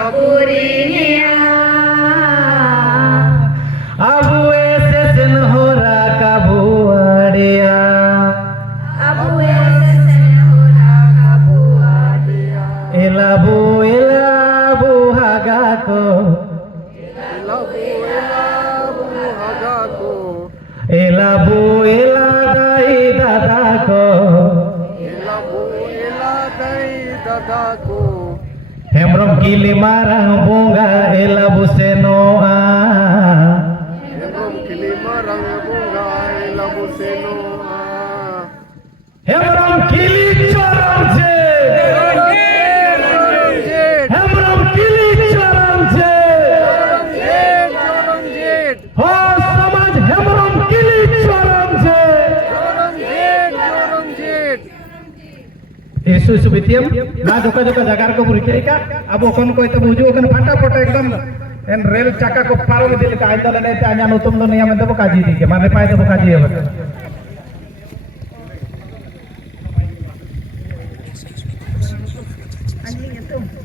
kapurinia abu esen hora kabuadia elabu hagako elabu dai dadako hemrom kili marang bunga elabu senoa hemrom kili chorong je hemrom kili chorong je ho samaj hemrom kili chorong je isu subitiam na joka joka jagar ko burikirika abo kon ko itu buju kan फटाफट एकदम N rail चाका को पारो दिल का idol ने आnya nutum do नियम देबो काजी दिके माने पाए देबो काजी हेबो anjing itu